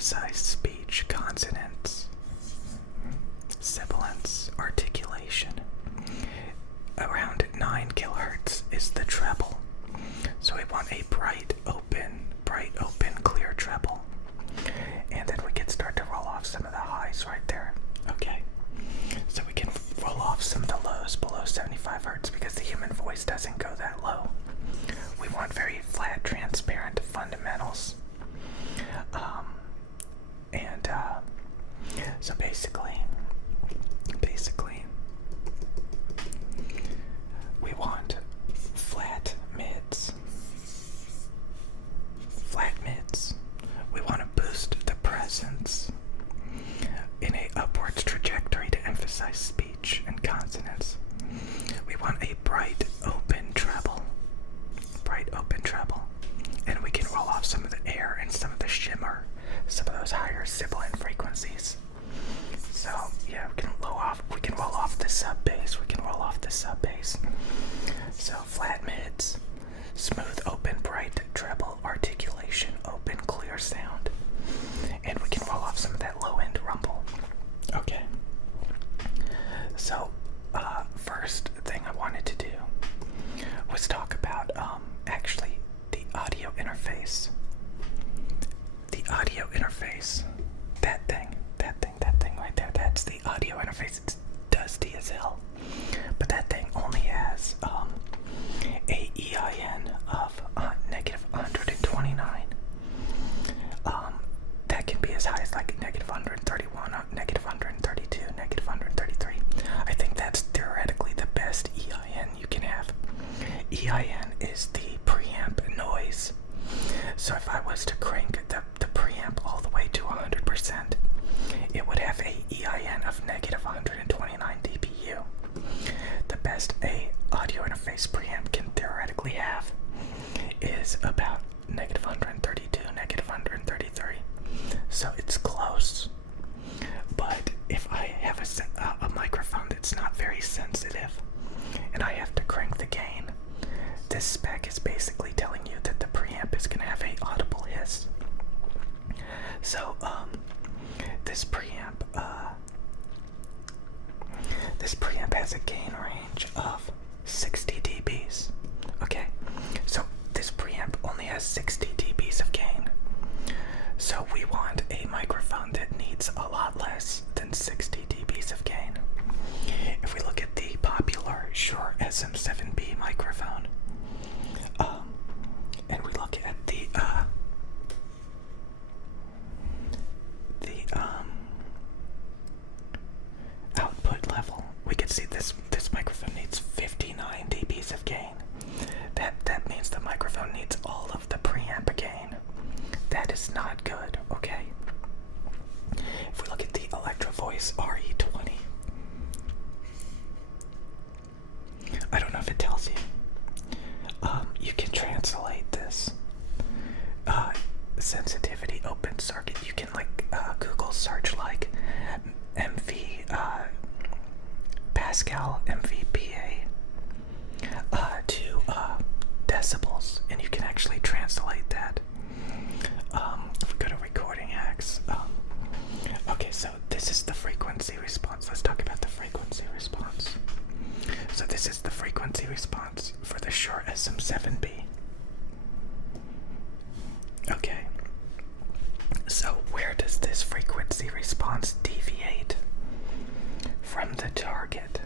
emphasized speech, consonants, sibilance, articulation. Around 9 kilohertz is the treble. So we want a bright, open, clear treble. And then we can start to roll off some of the highs right there. Okay. So we can roll off some of the lows below 75 hertz because the human voice doesn't go that low. We want very flat, transparent fundamentals. So basically, we want flat mids. We want to boost the presence in a upwards trajectory to emphasize speech and consonants. We want a bright, open treble. And we can roll off some of the air and some of the shimmer, some of those higher sibilant frequencies. So yeah, we can roll off the sub bass. So flat mids, smooth, open, bright treble, articulation, open, clear sound. And we can roll off some of that low end rumble. Okay. So first thing I wanted to do was talk about actually the audio interface. That thing right there, that's the audio interface. It's dusty as hell. But that thing only has a EIN of negative 129. That can be as high as like negative 131, negative 132, negative 133. I think that's theoretically the best EIN you can have. EIN is the preamp noise. So if I was to crank the preamp all the way to 100%, it would have a EIN of negative 129 dBu. The best a audio interface preamp can theoretically have is about negative 132, negative 133. So it's close. But if I have a microphone that's not very sensitive and I have to crank the gain, this spec is basically telling you that the preamp is going to have a audible hiss. So this preamp has a gain range of 60 dBs. Okay, so this preamp only has 60 dBs of gain. So we want a microphone that needs a lot less than 60 dBs of gain. If we look at the popular Shure SM7B microphone, and we look at the output level, we can see this microphone needs 59 dBs of gain. That means the microphone needs all of the preamp gain. That is not good, okay? If we look at the Electro Voice RE20, I don't know if it tells you. You can translate this sensitivity open circuit. You can Google search MV Pascal MVPA to decibels, and you can actually translate that. If we go to recording X, okay, so this is the frequency response. Let's talk about the frequency response. So this is the frequency response for the Shure SM7B. Okay, so where does this frequency response deviate from the target?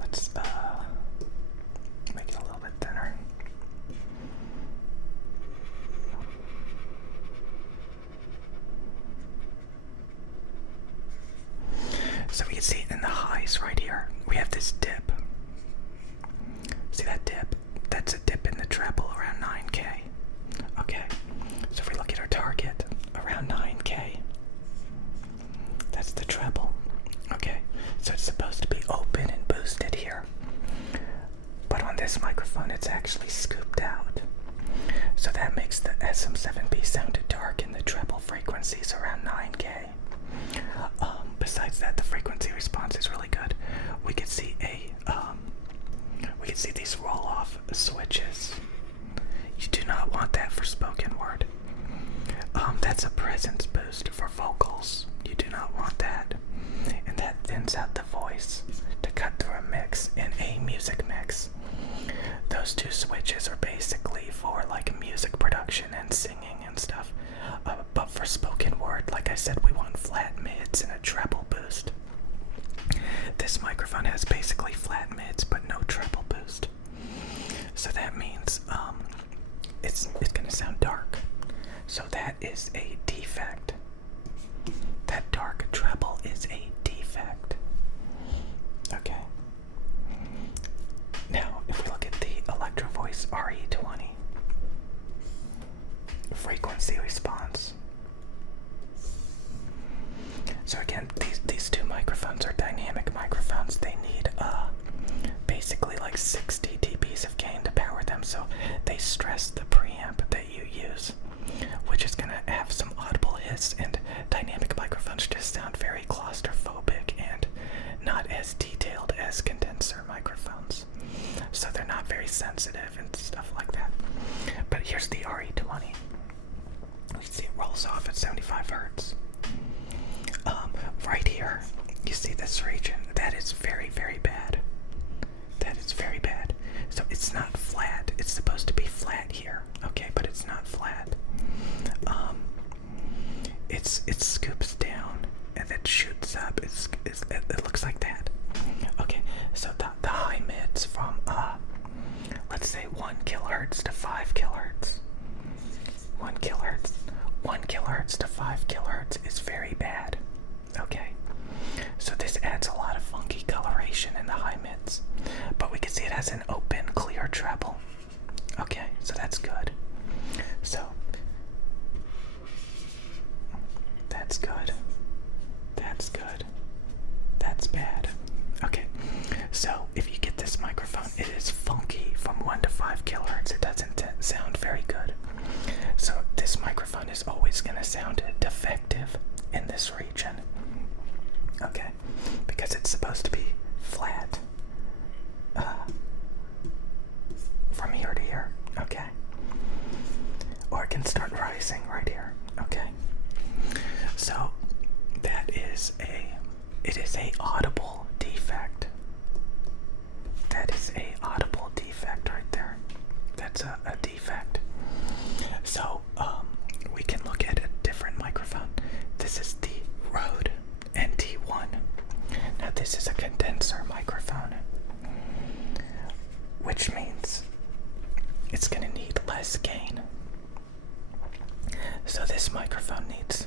Let's make it a little bit thinner. So we can see in the highs right here, we have this dip. See that dip? That's a dip in the treble around 9K. Okay, so if we look at our target around 9K, that's the treble. Okay, so it's supposed to be open and boosted here. But on this microphone, it's actually scooped out. So that makes the SM7B sound dark in the treble frequencies around 9K. Besides that, the frequency response is really good. We could see these roll-off switches that's a presence boost for vocals. You do not want that. And that thins out the voice to cut through a mix in a music mix. Those two switches are basically for like music production and singing and stuff. But for spoken word, like I said, we want flat mids and a treble boost. This microphone has basically flat mids but no treble boost. So that means it's gonna sound dark. So that is a defect. That dark treble is a defect. Okay. Now, if we look at the Electro Voice RE20 frequency response. So again, these two microphones are dynamic microphones. They need basically like 60 dBs of gain to power them. So they stress the preamp that you use, which is gonna have some audible hiss, and dynamic microphones just sound very claustrophobic and not as detailed as condenser microphones. So they're not very sensitive and stuff like that. But here's the RE20. You see it rolls off at 75 hertz. Right here, you see this region. That is very, very bad. That is very bad. So it's not flat. It's supposed to be flat here, okay? But it's not flat. It scoops down and then shoots up. It looks like that. Okay, so the high mids from let's say 1 kilohertz to 5 kilohertz. 1 kilohertz to 5 kilohertz is very bad. Okay, so this adds a lot of funky coloration in the high mids, but we can see it has an open, clear treble. Okay, so that's good. So that's good. That's good. That's bad. Okay, so if you get this microphone, it is funky from 1 to 5 kilohertz. It doesn't sound very good. So this microphone is always going to sound defective in this region. Okay, because it's supposed to be flat from here to here. Okay, or it can start rising right here. Okay, so it is a audible defect. That is a audible defect right there. That's a defect. So we can look at a different microphone. This is the Rode NT1. Now this is a condenser microphone, which means it's going to need less gain. So this microphone needs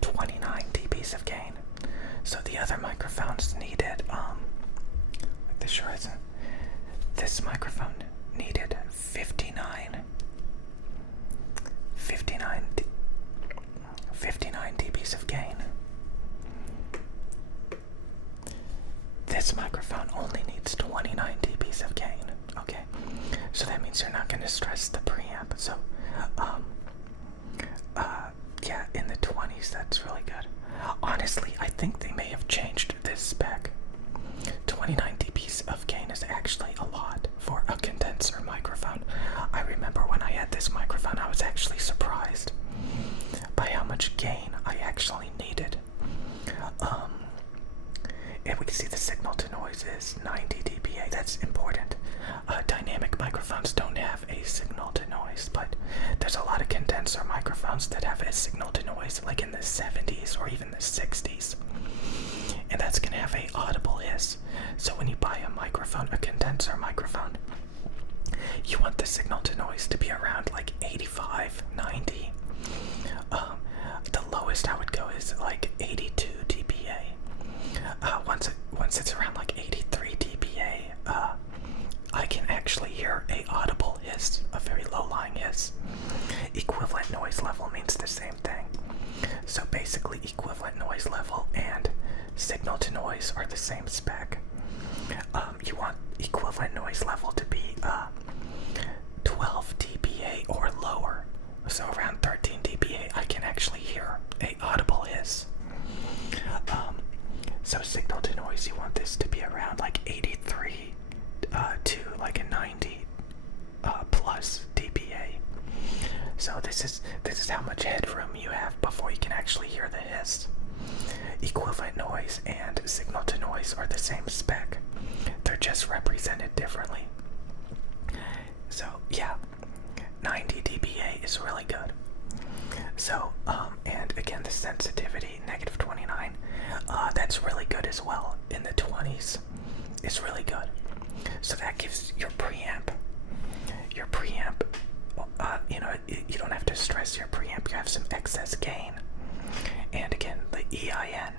29 dBs of gain. So the other microphones needed, like this sure isn't. This microphone needed 59 dBs of gain. This microphone only needs 29 dBs of gain. Okay, so that means you're not going to stress the preamp. So, yeah, in the 20s, that's really good. Honestly, I think they may have changed this spec. 29 dBs of gain is actually a lot for a condenser microphone. I remember when I had this microphone, I was actually surprised by how much gain I actually needed. And we can see the signal to noise is 90 dBA. That's important. Dynamic microphones don't have a signal to noise, but there's a lot of condenser microphones that have a signal to noise like in the 70s or even the 60s. And that's going to have a audible hiss. So when you buy a microphone, a condenser microphone, you want the signal to noise to be around like 85, 90. The lowest I would go is like 82 dBA. Once it's around like 83 dBA, I can actually hear a audible hiss, a very low-lying hiss. Equivalent noise level means the same thing. So basically equivalent noise level and signal to noise are the same spec. You want equivalent noise level to be 12 dBA or lower. So around 13 dBA I can actually hear a audible hiss. So signal to noise, you want this to be around like 83 to like a 90 plus dBA. So this is how much headroom you have before you can actually hear the hiss. Equivalent noise and signal to noise are the same spec. They're just represented differently. So yeah, 90 dBA is really good. So, and again, the sensitivity, -29, that's really good as well. In the 20s, is really good. So that gives your preamp, you don't have to stress your preamp. You have some excess gain. And again, the EIN,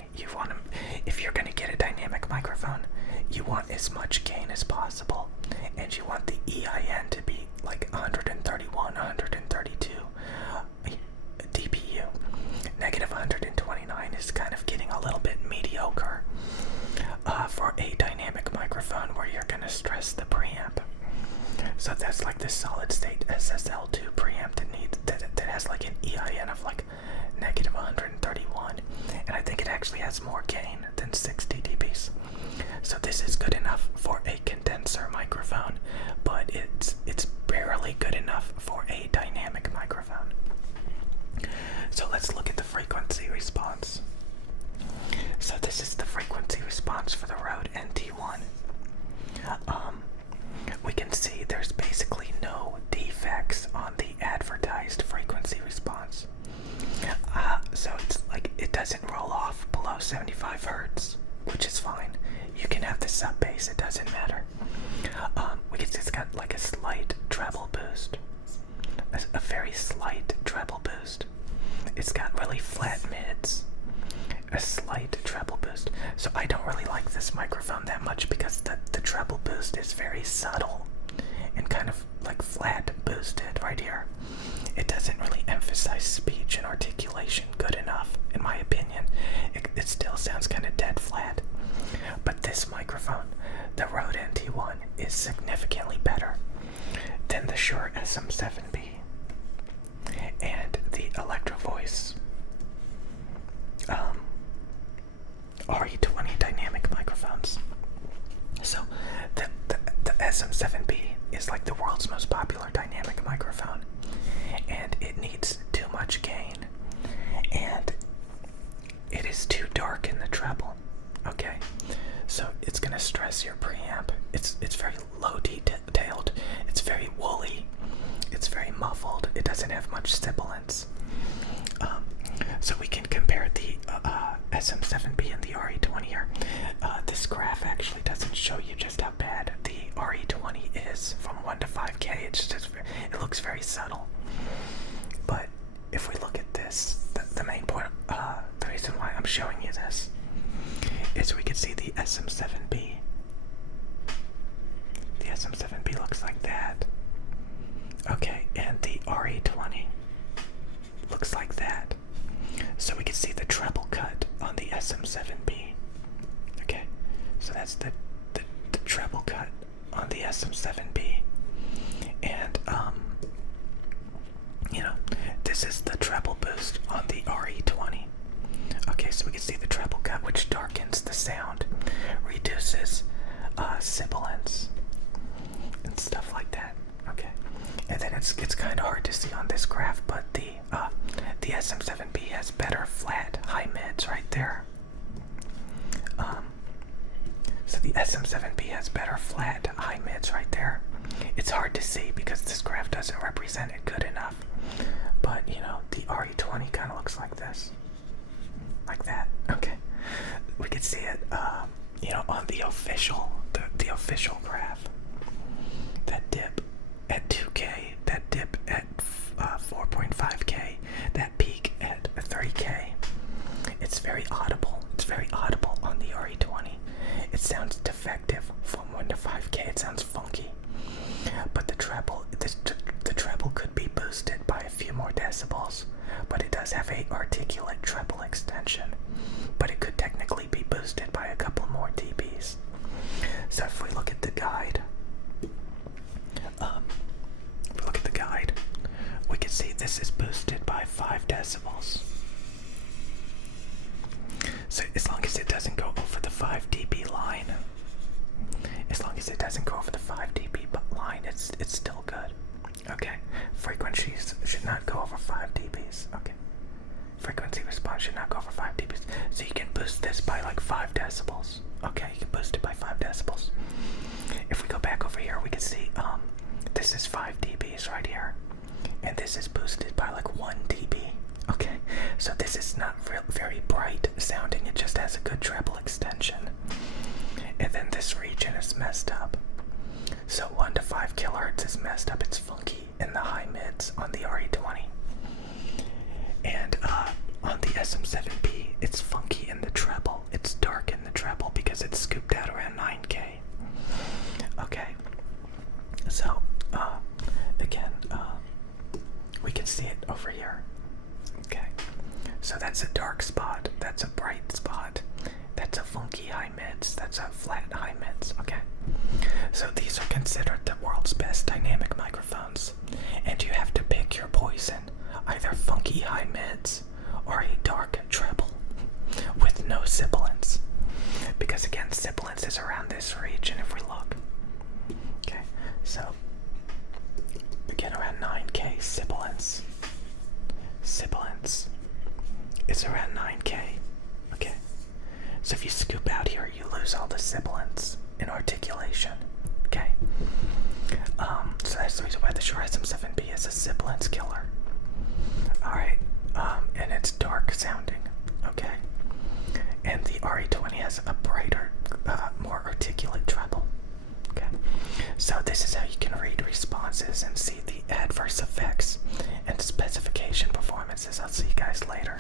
if you're gonna get a dynamic microphone, you want as much gain as possible, and you want the EIN to be like 131, 132 dBu. -129 is kind of getting a little bit mediocre for a dynamic microphone where you're gonna stress the preamp. So that's like the solid state SSL2 preamp that has like an EIN of like -131, and I think it actually has more gain than 60 dBs. So this is good enough for a condenser microphone, but it's barely good enough for a dynamic microphone. So let's look at the frequency response. So this is the frequency response for the Rode NT1. We can see there's basically no defects on the advertised frequency response. So it's like it doesn't roll off below 75 hertz, which is fine. You can have the sub bass, it doesn't matter. We can see it's got like a slight treble boost, a very slight treble boost. It's got really flat mids, a slight treble boost. So I don't really like this microphone that much because the treble boost is very subtle and kind of like flat boosted right here. It doesn't really emphasize speech and articulation good enough, in my opinion. It still sounds kind of dead flat. But this microphone, the Rode NT1, is significantly better than the Shure SM7B and the Electro Voice RE20 dynamic microphones. So the SM7B is like the world's most popular dynamic microphone, and it needs too much gain, and it is too dark in the treble. Okay, so it's gonna stress your preamp. It's very low detailed. It's very woolly. It's very muffled. It doesn't have much sibilance. So we can compare the SM7B and the RE20 here. This graph actually doesn't show you just how bad the RE20 is from 1 to 5K. It looks very subtle. But if we look at this, the main point, the reason why I'm showing you this is we can see the SM7B. The SM7B looks like that. Okay, and the RE20 looks like that. So we can see the treble cut on the SM7B. Okay, so that's the treble cut on the SM7B. And, this is the treble boost on the RE20. Okay, so we can see the treble cut, which darkens the sound, reduces sibilance, and stuff like that. Okay, and then it's kind of hard to see on this graph, but the SM7B has better flat high mids right there. So the SM7B has better flat high mids right there. It's hard to see because this graph doesn't represent it good enough, but the RE20 kind of looks like this, like that. Okay, we can see it on the official graph. That dip at 2K, that dip at 4.5K, that peak at 3K. It's very audible. It's very audible on the RE20. It sounds defective from 1 to 5K. It sounds funky. But the treble could be boosted by a few more decibels, but it does have a articulate treble extension. But it could technically be boosted by a couple more dBs. So if we look at the guide, we can see this is boosted by 5 decibels. So as long as it doesn't go over the 5 dB line, it's still good. Okay, frequencies should not go dBs right here. And this is boosted by like 1 dB. Okay, so this is not very bright sounding, it just has a good treble extension. And then this region is messed up. So 1 to 5 kilohertz is messed up, it's funky in the high mids on the RE20. And on the SM7B, it's funky in the treble. It's dark in the treble because it's scooped out around 9K. Okay, so again, we can see it over here. Okay, so that's a dark spot, that's a bright spot, that's a funky high mids, that's a flat high mids. Okay, so these are considered the world's best dynamic microphones, and you have to pick your poison, either funky high mids or a dark treble with no sibilance, because again, sibilance is around this region if we look. Okay, so again, around 9K sibilance. Sibilance is around 9K. Okay, so if you scoop out here, you lose all the sibilance in articulation. Okay, so that's the reason why the Shure SM7B is a sibilance killer. Alright, and it's dark sounding. Okay, and the RE20 has a brighter, more articulate treble. Okay, so this is how you can read responses and see the adverse effects and specification performances. I'll see you guys later.